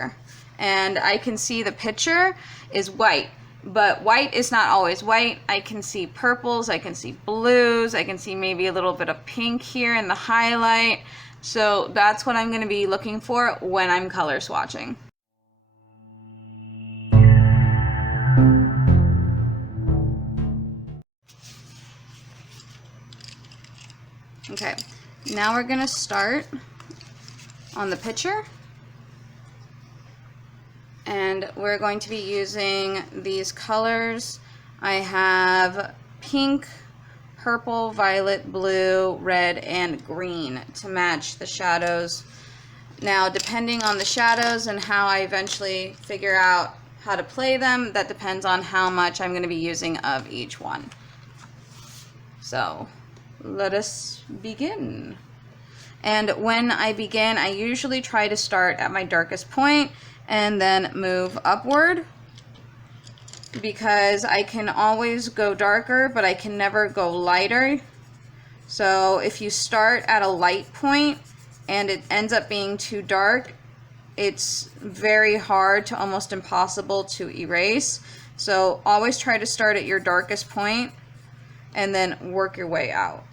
here. And I can see the picture is white, but white is not always white. I can see purples, I can see blues, I can see maybe a little bit of pink here in the highlight. So that's what I'm going to be looking for when I'm color swatching. Okay, now we're going to start on the picture. And we're going to be using these colors. I have pink, purple, violet, blue, red, and green to match the shadows. Now, depending on the shadows and how I eventually figure out how to play them, that depends on how much I'm going to be using of each one. So, let us begin. And when I begin, I usually try to start at my darkest point and then move upward, because I can always go darker, but I can never go lighter. So if you start at a light point and it ends up being too dark, it's very hard to almost impossible to erase. So always try to start at your darkest point and then work your way out.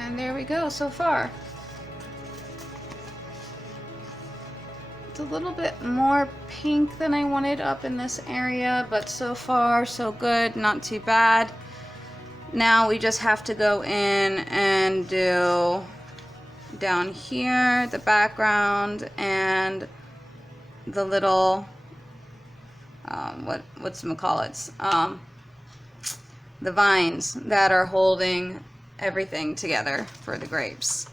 And there we go so far. It's a little bit more pink than I wanted up in this area, but so far so good, not too bad. Now we just have to go in and do down here the background and the little whatchamacallits, the vines that are holding everything together for the grapes.